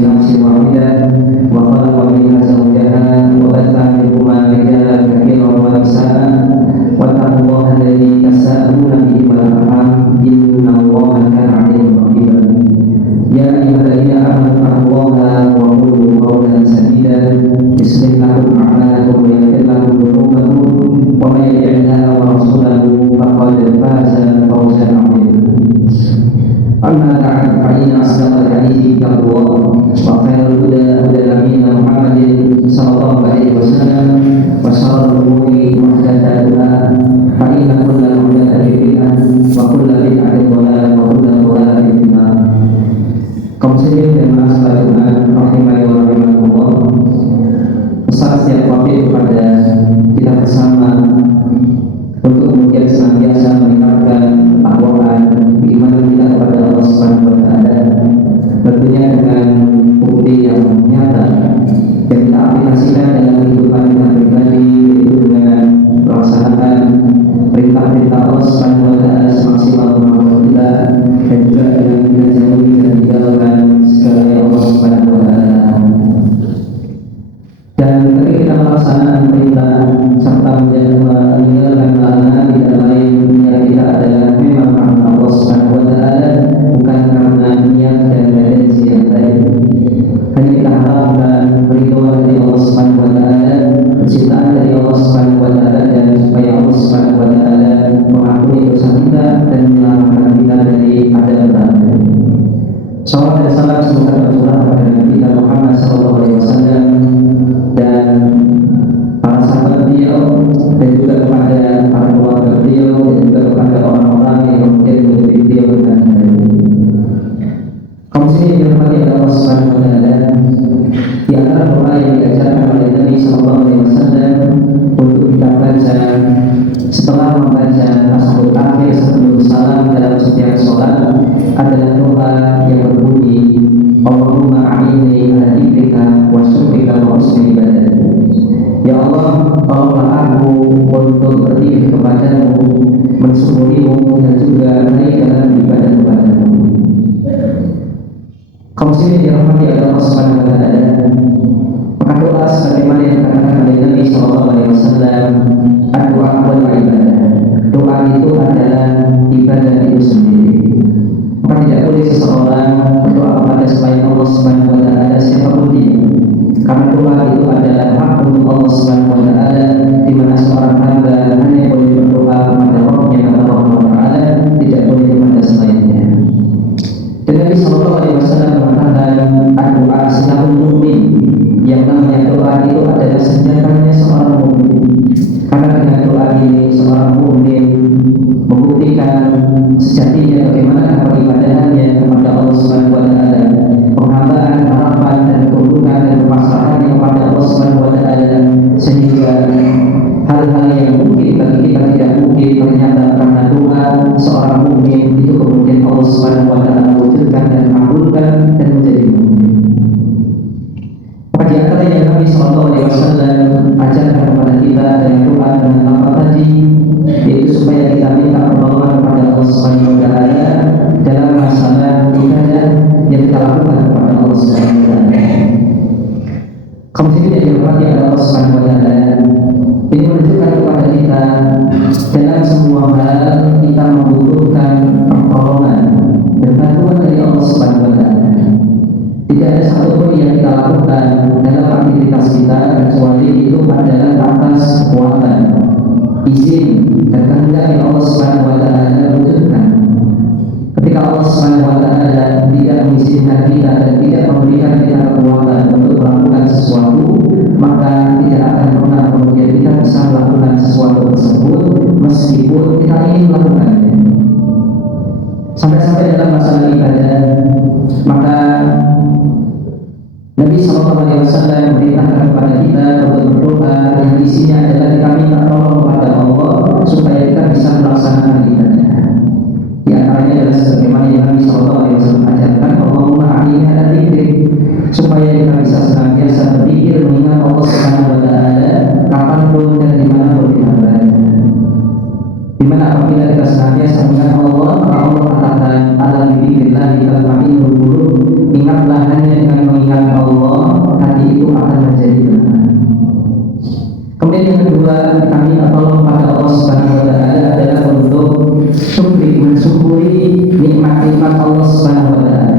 من نفس واحدة وخلق منها زوجها وبث منهما رجالا كثيرا ونساء واتقوا الله الذي تساءلون به والأرحام إن الله كان عليكم رقيبا يا أيها الذين آمنوا اتقوا الله وقولوا قولا سديدا يصلح لكم أعمالكم ويغفر لكم ذنوبكم ومن يطع الله ورسوله فقد فاز فوزا عظيما أما بعد فإن أصدق الحديث كتاب الله وخير الهدى هدى نبينا محمد صلى الله عليه وسلم وشر الأمور محدثاتها فإن كل محدثة بدعة وكل بدعة ضلالة وكل ضلالة في النار. Kaum muslimin dan masyarakat Tuhan rahimani wa rahimakumullah. Saat setiap waktu kepada kita bersama untuk kemudian senantiasa meningkatkan ketakwaan beriman kita kepada Allah Subhanahu wa taala, tentunya dengan bukti yang nyata dan kita aplikasikan dalam kehidupan kita pribadi, yaitu dengan pelaksanaan perintah-perintah Allah Subhanahu wa taala semaksimal kemampuan kita dan juga dengan kita jauhi dan tinggalkan segala yang Allah Subhanahu wa taala. Dan ketika kita melaksanakan perintah serta meninggalkan larangan, tidak lain niat kita adalah memang karena Allah Subhanahu wa taala, bukan karena niat dan tendensi yang lain. Hanya kita harapkan ridho dari Allah Subhanahu wa taala, kecintaan dari Allah Subhanahu wa taala, dan supaya Allah Subhanahu wa taala mengampuni dosa kita dan menyelamatkan kita dari adab neraka. Salawat dan salam semoga tercurah kepada Nabi kita Muhammad sallallahu alaihi wasallam dan para sahabat beliau, dan juga kepada para keluarga beliau, dan juga kepada orang-orang yang kemudian mengikuti beliau dengan baik. Kaum muslimin yang dirahmati Allah Subhanahu wa taala, di antara doa yang diajarkan oleh Nabi sallallahu alaihi wasallam untuk kita baca setelah membaca tasawuf akhir sebelum salam dalam setiap sholat adalah doa yang berbunyi Allahumma a'inni ala dzikrika wa syukrika wa husni ibadatik. Ya Allah, tolonglah aku untuk berzikir kepadamu, mensyukurimu, dan juga baik dalam ibadah kepadamu. Kaum muslimin yang dirahmati Allah Subhanahu wa taala, maka doa sebagaimana yang dikatakan oleh Nabi sallallahu alaihi wasallam, doa wal ibadah. Doa itu adalah ibadah itu sendiri. Maka tidak boleh seseorang berdoa kepada selain Allah Subhanahu wa taala siapapun dia. Karena doa itu adalah hak untuk Allah Subhanahu wa taala, di mana seorang hamba hanya boleh berdoa kepada Rabbnya Allah Subhanahu wa taala, tidak boleh kepada selainnya. Dan Nabi sallallahu alaihi wasallam mengatakan, doa silahul mukmin. Yang namanya doa itu adalah senjatanya seorang mukmin. Karena dengan doa ini seorang mukmin membuktikan sejatinya bagaimana peribadahannya kepada Allah Subhanahu wa taala, penghambaan, harapan dan ketundukan dan kepasrahannya kepada Allah Subhanahu wa taala, sehingga hal-hal yang mungkin bagi kita tidak mungkin ternyata karena doa seorang mukmin itu kemudian Allah Subhanahu wa taala wujudkan dan kabulkan dan menjadi mukmin. Di antara yang Nabi sallallahu alaihi wasallam ajarkan kepada kita dengan doa dengan apa tadi, yaitu supaya kita minta pertolongan kepada Allah Subhanahu wa taala dalam masalah ibadah yang kita lakukan kepada Allah Subhanahu wa taala. Kemudian yang dirahmati Allah Subhanahu wa taala, ini menunjukkan kepada kita dalam semua hal kita membutuhkan pertolongan dan bantuan dari Allah Subhanahu wa taala. Tidak ada satupun yang kita lakukan dalam aktivitas kita kecuali itu adalah atas kekuatan, izin dan kehendak yang Allah Subhanahu wa taala wujudkan. Ketika Allah Subhanahu wa taala tidak mengizinkan kita dan tidak memberikan kita kekuatan untuk melakukan sesuatu, maka tidak akan pernah kemudian kita bisa melakukan sesuatu tersebut meskipun kita ingin melakukannya. Sampai-sampai dalam masalah ibadah, maka Nabi sallallahu alaihi wasallam memberitakan kepada kita untuk berdoa yang isinya adalah kita minta tolong kepada Allah supaya kita bisa melaksanakan ibadah. Di antaranya adalah sebagaimana yang Nabi sallallahu alaihi wasallam ajarkan, Allahumma a'inni ala dzikrik, supaya kita bisa senantiasa berzikir mengingat Allah Subhanahu wa taala kapanpun dan dimanapun kita berada. Di mana apabila kita senantiasa mengingat Allah, maka Allah katakan ala dzikrillah tatma'innul qulub, ingatlah hanya dengan mengingat itu akan menjadi benar. Kemudian yang kedua, kami minta tolong pada Allah Subhanahu wa taala adalah untuk mensyukuri nikmat-nikmat Allah Subhanahu wa taala.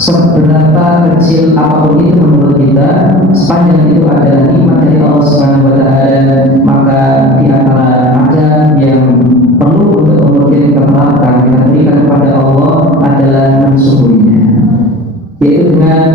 Seberapa kecil apapun itu menurut kita, sepanjang itu adalah nikmat dari Allah Subhanahu wa taala, maka di antara adab yang perlu untuk kemudian kita terapkan, kita berikan kepada Allah adalah mensyukurinya, yaitu dengan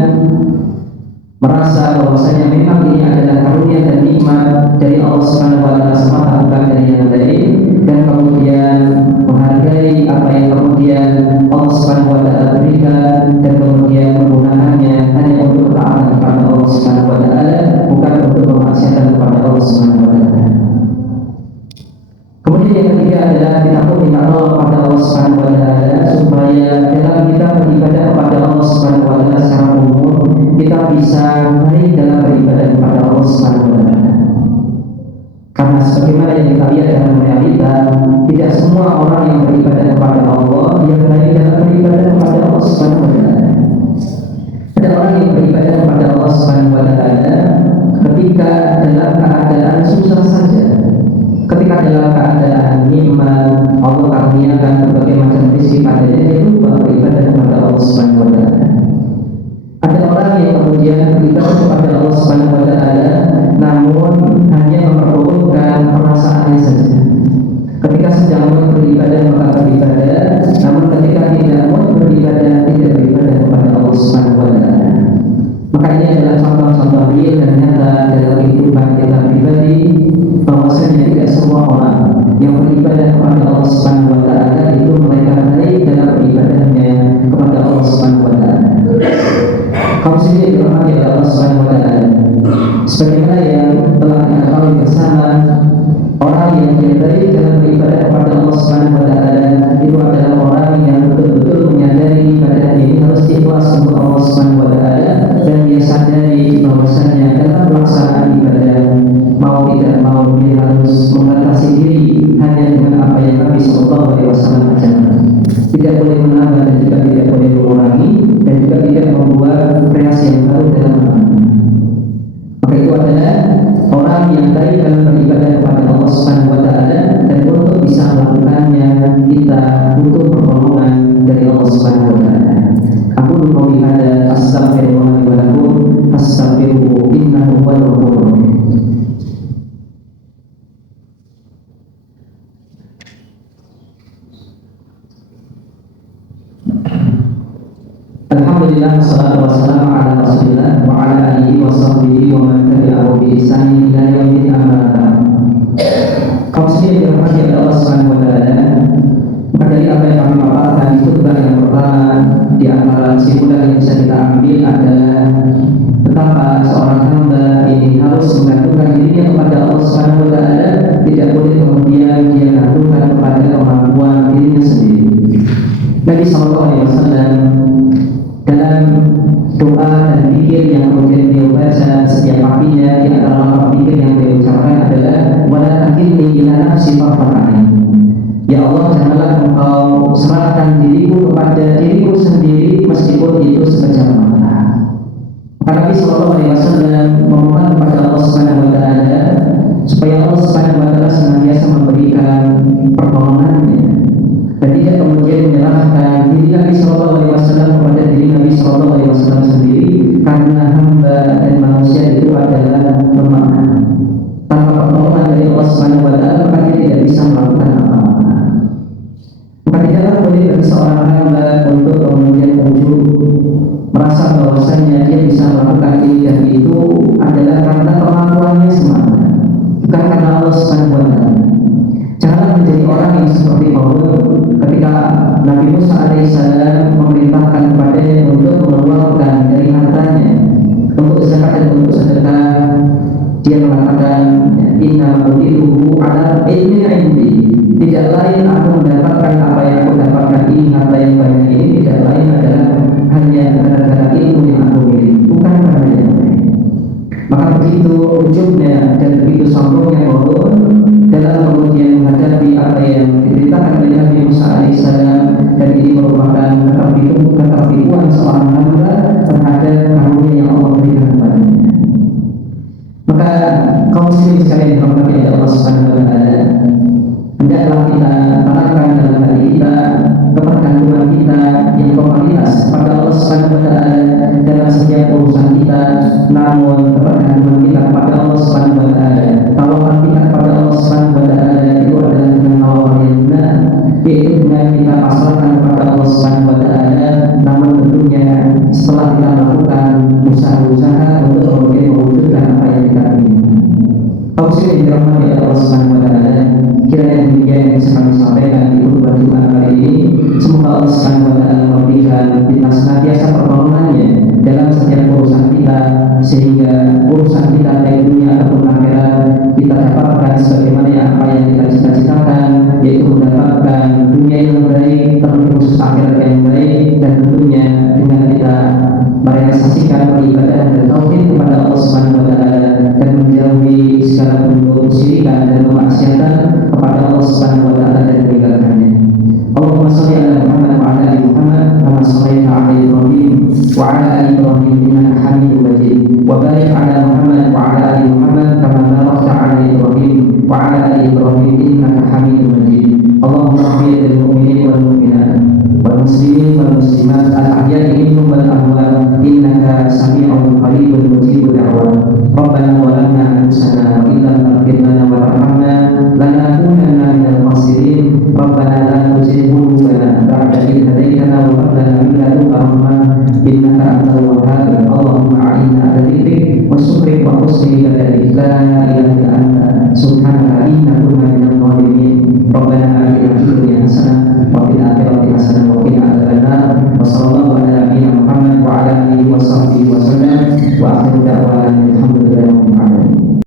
merasa bahwasanya memang ini adalah karunia dan nikmat dari Allah Subhanahu wa taala semata, bukan dari yang lain, dan kemudian menghargai apa yang kemudian Allah Subhanahu wa taala berikan, dan kemudian menggunakannya hanya untuk ketaatan kepada Allah Subhanahu wa taala, bukan untuk kemaksiatan kepada Allah Subhanahu wa taala. Kemudian yang ketiga adalah kita pun minta tolong kepada Allah Subhanahu wa taala supaya dalam kita beribadah kepada Allah Subhanahu wa taala secara umum kita bisa baik dalam beribadah kepada Allah Subhanahu wa taala. Karena sebagaimana yang kita lihat dalam realita, tidak semua orang yang beribadah kepada Allah yang baik dalam beribadah kepada Allah Subhanahu wa taala. Ada orang yang beribadah kepada Allah Subhanahu wa taala ketika dalam keadaan susah saja. Ketika dalam keadaan nikmat, Allah karuniakan berbagai macam rezeki padanya, dia lupa beribadah kepada Allah Subhanahu wa taala. Ada orang yang kemudian beribadah kepada Allah Subhanahu wa taala namun hanya memperbolehkan perasaannya saja. Ketika sedang mau beribadah maka beribadah, namun ketika tidak mau beribadah tidak beribadah kepada Allah Subhanahu wa taala. Maka ini adalah contoh-contoh real dan nyata dalam kehidupan kita pribadi, bahwasanya tidak semua orang yang beribadah kepada Allah Subhanahu wa taala itu mereka baik dalam beribadahnya kepada Allah Subhanahu wa taala. Kaum sendiri dirahmati oleh Allah Subhanahu wa taala. Sebagaimana yang telah kita ketahui bersama, orang yang baik dalam beribadah kepada Allah Subhanahu wa taala itu adalah orang yang betul-betul menyadari ibadah ini harus ikhlas untuk Allah Subhanahu wa taala, dan dia sadari bahwasanya dalam pelaksanaan ibadah mau tidak mau dia harus membatasi diri hanya dengan apa yang Nabi Sallallahu Alaihi Wasallam ajarkan. Tidak boleh menambah dan juga tidak boleh mengurangi, dan juga tidak membuat kreasi yang baru dalam agama. Maka itu adalah orang yang baik dalam beribadah kepada Allah Subhanahu wa taala, dan untuk bisa melakukannya kita butuh pertolongan dari Allah Subhanahu wa taala. Aku qouli hadza astaghfirullah li wa lakum fastaghfiruhu innahu huwal ghafurur rahim. Alhamdulillah, wassalatu wassalamu ala Rasulillah wa ala alihi wa sahbihi wa man tabi'ahu bi ihsanin ila yaumil amma ba'd. Kaum muslimin yang dirahmati oleh Allah Subhanahu wa taala, maka dari apa yang kami paparkan di khutbah yang pertama, di antara kesimpulan yang bisa kita ambil adalah betapa seorang hamba ini harus menggantungkan dirinya kepada Allah Subhanahu wa taala, tidak boleh kemudian dia gantungkan kepada kemampuan dirinya sendiri. Nabi Sallallahu Alaihi Wasallam dalam doa dan zikir yang kemudian beliau baca setiap paginya, di antara lafaz zikir yang beliau ucapkan adalah wala takilni ila nafsi tarfata ain. Ya Allah, janganlah engkau serahkan diriku kepada diriku sendiri meskipun itu sekejap mata. Maka Nabi Sallallahu Alaihi Wasallam memohon kepada Allah Subhanahu wa taala supaya Allah Subhanahu wa taala senantiasa memberikan pertolongannya, dan tidak kemudian menyerahkan diri Nabi Sallallahu Alaihi Wasallam kepada diri Nabi Sallallahu Alaihi Wasallam sendiri, karena hamba dan manusia itu adalah lemah. Tanpa pertolongan dari Allah Subhanahu wa taala maka dia tidak bisa melakukan apa-apa. Maka tidaklah boleh bagi seorang hamba untuk kemudian ujub merasa bahwasanya dia bisa melakukan ini dan itu adalah karena kemampuannya semata, bukan karena Allah Subhanahu wa taala. Janganlah menjadi orang yang seperti Qarun ketika Nabi Musa alaihissalam memerintahkan kepadanya untuk mengeluarkan dari hartanya untuk zakat dan untuk sedekah. Dia mengatakan inna utiruhu ala ilmin indi, tidak lain aku mendapatkan apa yang aku dapatkan ini, harta yang banyak ini tidak lain adalah hanya gara-gara ilmu yang aku miliki, bukan karena yang lain. Maka begitu ujubnya dan begitu sombongnya Qarun dalam kemudian menghadapi apa yang diberitakan oleh Nabi Musa alaihissalam, dan ini merupakan ketertipuan seorang hamba terhadap karunia yang Allah berikan kepadanya. setiap urusan kita, namun kebergantungan kita kepada Allah Subhanahu wa taala, tawakal kita kepada Allah Subhanahu wa taala itu adalah dengan tawakal yang benar, yaitu dengan kita pasrahkan kepada Allah Subhanahu wa taala. Namun tentunya setelah kita melakukan usaha-usaha untuk kemudian mewujudkan apa yang kita inginkan. Tausiah yang dirahmati Allah Subhanahu wa taala, kiranya demikian yang bisa kami sampaikan di khutbah Jumat kali ini. Semoga Allah Subhanahu wa taala memberikan kita senantiasa pertolongannya dalam setiap urusan kita, sehingga urusan kita baik dunia ataupun akhirat kita dapatkan sebagaimana apa yang kita cita-citakan, yaitu mendapatkan dunia yang baik, terlebih khusus akhirat yang baik, dan tentunya dengan kita merealisasikan beribadah dan tauhid kepada Allah Subhanahu wa taala dan menjauhi segala bentuk kesyirikan dan kemaksiatan kepada Allah Subhanahu wa taala dan meninggalkannya. Allahumma shalli ala Muhammad wa ala ali Muhammad kama shallaita ala Ibrahim wa ala ali Ibrahim innaka Hamidum Majid, wa barik ala Muhammad wa ala ali Muhammad kama barakta ala Ibrahim wa ala ali Ibrahim innaka Hamidum Majid. Allahumma ighfir lil mu'minin wal mu'minat wal muslimin wal muslimat al-ahya'i minhum wal amwat innaka sami'un qaribun mujibud da'wat. Rabbana zalamna anfusana wa illam taghfir lana wa tarhamna lanakunanna minal khasirin. Rabbana la tuzigh qulubana ba'da idh hadaytana wa hab lana min ladunka rahmah innaka antal wahhab. Allahumma a'inna 'ala dzikrik wa syukrik wa husni ibadatik. La ilaha illa anta